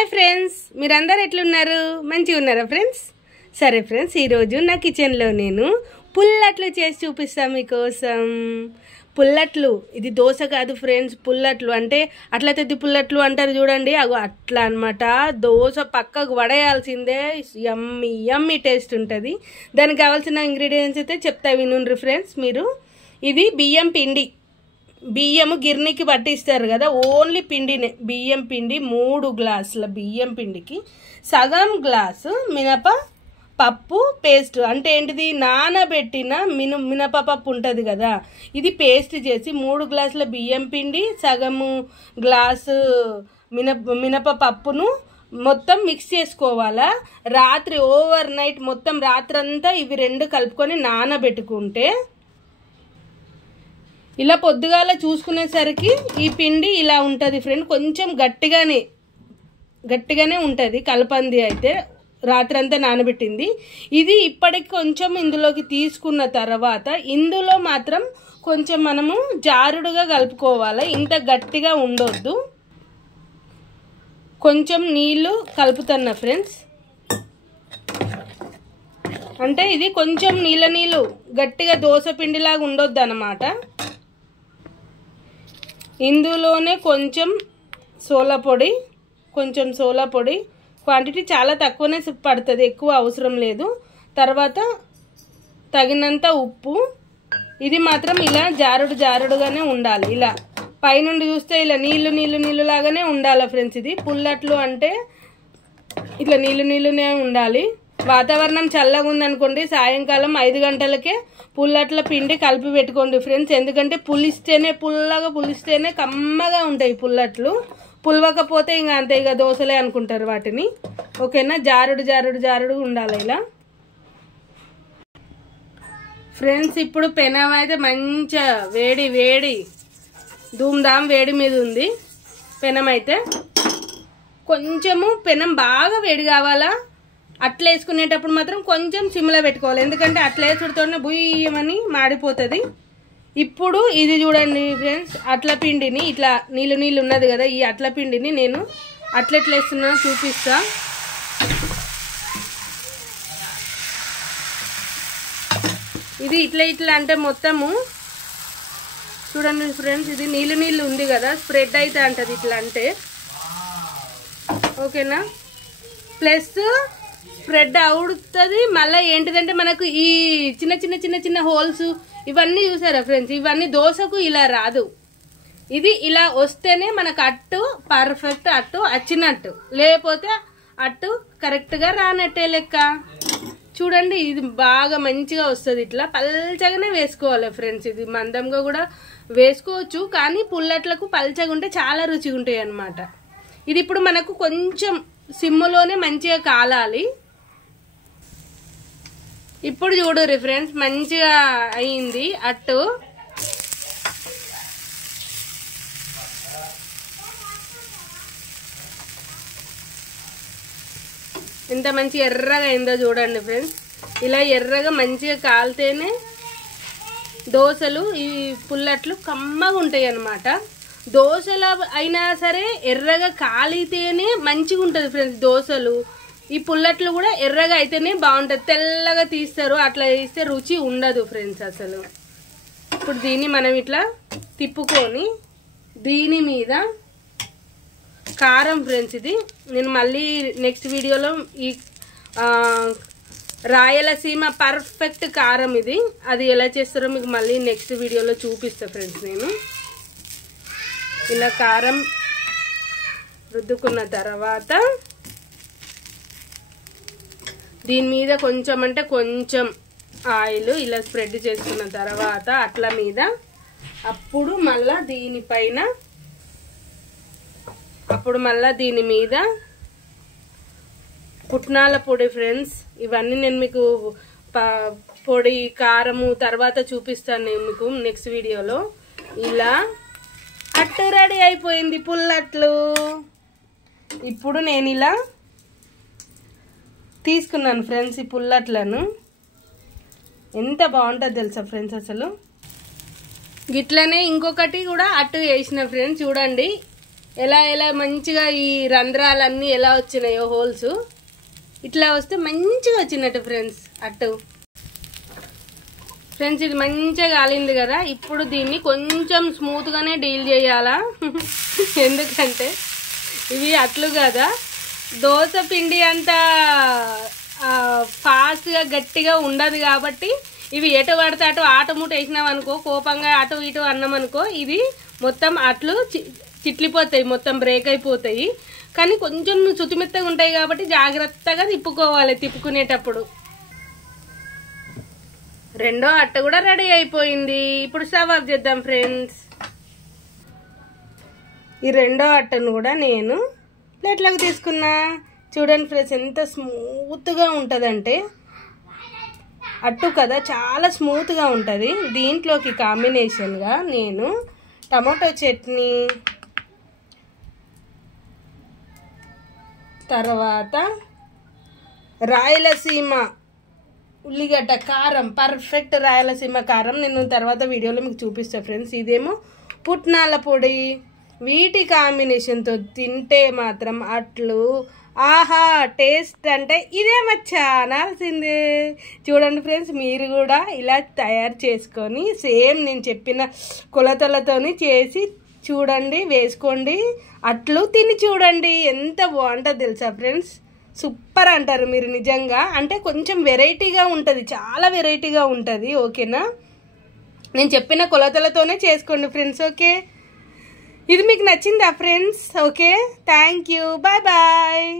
Hi friends, మీరందరూ ఎట్లున్నారు? మంచిగా ఉన్నారా ఫ్రెండ్స్? సరే ఫ్రెండ్స్, ఈరోజు నా కిచెన్లో నేను పుల్లట్లు చేసి చూపిస్తాను మీకోసం. పుల్లట్లు, ఇది దోశ కాదు ఫ్రెండ్స్, పుల్లట్లు అంటే అట్లా తెద్ది పుల్లట్లు అంటారు చూడండి, అగో అట్లా అనమాట. దోశ పక్కకు వడేయాల్సిందే, యమ్మీ యమ్మీ టేస్ట్ ఉంటుంది. దానికి కావాల్సిన ఇంగ్రీడియంట్స్ అయితే చెప్తా వినుండ్రి ఫ్రెండ్స్ మీరు. ఇది బియ్యం పిండి, బియ్యము గిర్నీకి పట్టిస్తారు కదా, ఓన్లీ పిండినే. బియ్యం పిండి 3 గ్లాసుల బియ్యం పిండికి సగం గ్లాసు మినపప్పు పేస్ట్. అంటే ఏంటిది, నానబెట్టిన మినపప్పు ఉంటుంది కదా, ఇది పేస్ట్ చేసి 3 గ్లాసుల బియ్యం పిండి సగము గ్లాసు మినపప్పును మొత్తం మిక్స్ చేసుకోవాలా. రాత్రి ఓవర్ నైట్ మొత్తం రాత్రంతా ఇవి రెండు కలుపుకొని నానబెట్టుకుంటే ఇలా పొద్దుగాల చూసుకునేసరికి ఈ పిండి ఇలా ఉంటుంది ఫ్రెండ్. కొంచెం గట్టిగానే ఉంటుంది కలపంది అయితే, రాత్రంతా నానబెట్టింది. ఇది ఇప్పటికి కొంచెం ఇందులోకి తీసుకున్న తర్వాత ఇందులో మాత్రం కొంచెం మనము జారుడుగా కలుపుకోవాలి, ఇంత గట్టిగా ఉండొద్దు. కొంచెం నీళ్ళు కలుపుతున్నా ఫ్రెండ్స్. అంటే ఇది కొంచెం నీళ్ళు గట్టిగా దోశ పిండిలాగా ఉండొద్దు అన్నమాట. ఇందులోనే కొంచెం సోలా పొడి, క్వాంటిటీ చాలా తక్కువనే పడుతుంది, ఎక్కువ అవసరం లేదు. తర్వాత తగినంత ఉప్పు. ఇది మాత్రం ఇలా జారుడుగానే ఉండాలి. ఇలా పైనుండి చూస్తే ఇలా నీళ్ళు లాగానే ఉండాలి ఫ్రెండ్స్. ఇది పుల్లట్లు అంటే ఇట్లా నీళ్ళునే ఉండాలి. వాతావరణం చల్లగా ఉందనుకోండి, సాయంకాలం 5 గంటలకే పుల్లట్ల పిండి కలిపి పెట్టుకోండి ఫ్రెండ్స్. ఎందుకంటే పులిస్తేనే కమ్మగా ఉంటాయి పుల్లట్లు. పులవకపోతే ఇంకా అంతే, ఇక దోశలే అనుకుంటారు వాటిని. ఓకేనా, జారుడు ఉండాలి ఇలా ఫ్రెండ్స్. ఇప్పుడు పెనం అయితే మంచిగా వేడి ధూమ్ధామ్ వేడి మీద ఉంది పెనం అయితే. కొంచెము పెనం బాగా వేడి కావాలా. అట్లా వేసుకునేటప్పుడు మాత్రం కొంచెం సిమ్లో పెట్టుకోవాలి, ఎందుకంటే అట్లా వేసుడుతోనే బుయ్యమని మాడిపోతుంది. ఇప్పుడు ఇది చూడండి ఫ్రెండ్స్, అట్ల పిండిని ఇట్లా నీళ్ళు ఉన్నది కదా, ఈ అట్ల పిండిని నేను ఎట్లా వేస్తున్నా చూపిస్తా. ఇది ఇట్లా అంటే మొత్తము చూడండి ఫ్రెండ్స్, ఇది నీళ్ళు ఉంది కదా, స్ప్రెడ్ అయితే అంటది ఇట్లా అంటే. ఓకేనా, ప్లస్ స్ప్రెడ్ అవుతుంది. మళ్ళీ ఏంటిదంటే మనకు ఈ చిన్న హోల్స్ ఇవన్నీ చూసారా ఫ్రెండ్స్, ఇవన్నీ దోశకు ఇలా రాదు. ఇది ఇలా వస్తేనే మనకు అట్టు పర్ఫెక్ట్ అట్టు వచ్చినట్టు, లేకపోతే అట్టు కరెక్ట్గా రానట్టే లెక్క. చూడండి, ఇది బాగా మంచిగా వస్తుంది. ఇట్లా పల్చగానే వేసుకోవాలి ఫ్రెండ్స్. ఇది మందంగా కూడా వేసుకోవచ్చు, కానీ పుల్లట్లకు పల్చగా ఉంటే చాలా రుచిగా ఉంటాయి అన్నమాట. ఇది ఇప్పుడు మనకు కొంచెం సిమ్ములోనే మంచిగా కాలాలి. ఇప్పుడు చూడుర్రి ఫ్రెండ్స్, మంచిగా అయింది అట్టు. ఎంత మంచి ఎర్రగా అయిందో చూడండి ఫ్రెండ్స్. ఇలా ఎర్రగా మంచిగా కాలితేనే దోశలు ఈ పుల్లట్లు కమ్మగా ఉంటాయి అన్నమాట. దోశలు అయినా సరే ఎర్రగా కాలితేనే మంచిగా ఉంటుంది ఫ్రెండ్స్ దోశలు. ఈ పుల్లట్లు కూడా ఎర్రగా అయితేనే బాగుంటుంది, తెల్లగా తీస్తారు అట్లా వేస్తే రుచి ఉండదు ఫ్రెండ్స్ అసలు. ఇప్పుడు దీన్ని మనం ఇట్లా తిప్పుకొని దీని మీద కారం ఫ్రెండ్స్, ఇది నేను మళ్ళీ నెక్స్ట్ వీడియోలో ఈ రాయలసీమ పర్ఫెక్ట్ కారం ఇది, అది ఎలా చేస్తారో మీకు మళ్ళీ నెక్స్ట్ వీడియోలో చూపిస్తా ఫ్రెండ్స్. నేను ఇలా కారం రుద్దుకున్న తర్వాత దీని మీద కొంచెం ఆయిల్ ఇలా స్ప్రెడ్ చేసుకున్న తర్వాత అట్ల మీద, అప్పుడు మళ్ళా దీని మీద పుట్నాల పొడి ఫ్రెండ్స్. ఇవన్నీ నేను మీకు పొడి కారము తర్వాత చూపిస్తాను నేను మీకు నెక్స్ట్ వీడియోలో. ఇలా అట్టు రెడీ అయిపోయింది పుల్లట్లు. ఇప్పుడు నేను ఇలా తీసుకున్నాను ఫ్రెండ్స్ ఈ పుల్లట్లను. ఎంత బాగుంటుంది తెలుసా ఫ్రెండ్స్ అసలు. గిట్లనే ఇంకొకటి కూడా అట్టు వేసిన ఫ్రెండ్స్, చూడండి ఎలా ఎలా మంచిగా ఈ రంధ్రాలన్నీ ఎలా వచ్చినాయో హోల్స్ ఇట్లా వస్తే మంచిగా వచ్చినట్టు ఫ్రెండ్స్ అట్టు. ఫ్రెండ్స్ ఇది మంచిగా కాలింది కదా, ఇప్పుడు దీన్ని కొంచెం స్మూత్గానే డీల్ చేయాలా. ఎందుకంటే ఇవి అట్లు కదా, దోశ పిండి అంత ఫాస్ట్గా గట్టిగా ఉండదు కాబట్టి ఇవి ఎటు పడితే అటు ఆటముట వేసినాం అనుకో, కోపంగా అటు ఇటు అన్నాం అనుకో, ఇది మొత్తం అట్లు చిట్లిపోతాయి, మొత్తం బ్రేక్ అయిపోతాయి. కానీ కొంచెం చుతిమెత్తగా ఉంటాయి కాబట్టి జాగ్రత్తగా తిప్పుకోవాలి తిప్పుకునేటప్పుడు. రెండో అట్ట కూడా రెడీ అయిపోయింది. ఇప్పుడు సర్వ్ ఆఫ్ చేద్దాం ఫ్రెండ్స్. ఈ రెండో అట్టను కూడా నేను ప్లేట్లోకి తీసుకున్నా. చూడండి ఫ్రెండ్స్ ఎంత స్మూత్గా ఉంటుందంటే, అట్టు కదా చాలా స్మూత్గా ఉంటుంది. దీంట్లోకి కాంబినేషన్గా నేను టమాటో చట్నీ, తర్వాత రాయలసీమ ఉల్లిగడ్డ కారం, పర్ఫెక్ట్ రాయలసీమ కారం నేను తర్వాత వీడియోలో మీకు చూపిస్తాను ఫ్రెండ్స్. ఇదేమో పుట్నాల పొడి. వీటి కాంబినేషన్తో తింటే మాత్రం అట్లు ఆహా టేస్ట్ అంటే ఇదే మచ్చా అనాల్సిందే. చూడండి ఫ్రెండ్స్, మీరు కూడా ఇలా తయారు చేసుకొని సేమ్ నేను చెప్పిన కొలతలతోని చేసి చూడండి, వేసుకోండి, అట్లు తిని చూడండి, ఎంత బాగుంటుంది తెలుసా ఫ్రెండ్స్. సూపర్ అంటారు మీరు నిజంగా. అంటే కొంచెం వెరైటీగా ఉంటుంది, చాలా వెరైటీగా ఉంటుంది. ఓకేనా, నేను చెప్పిన కొలతలతోనే చేసుకోండి ఫ్రెండ్స్. ఓకే, ఇది మీకు నచ్చిందా friends? Okay, thank you, bye bye.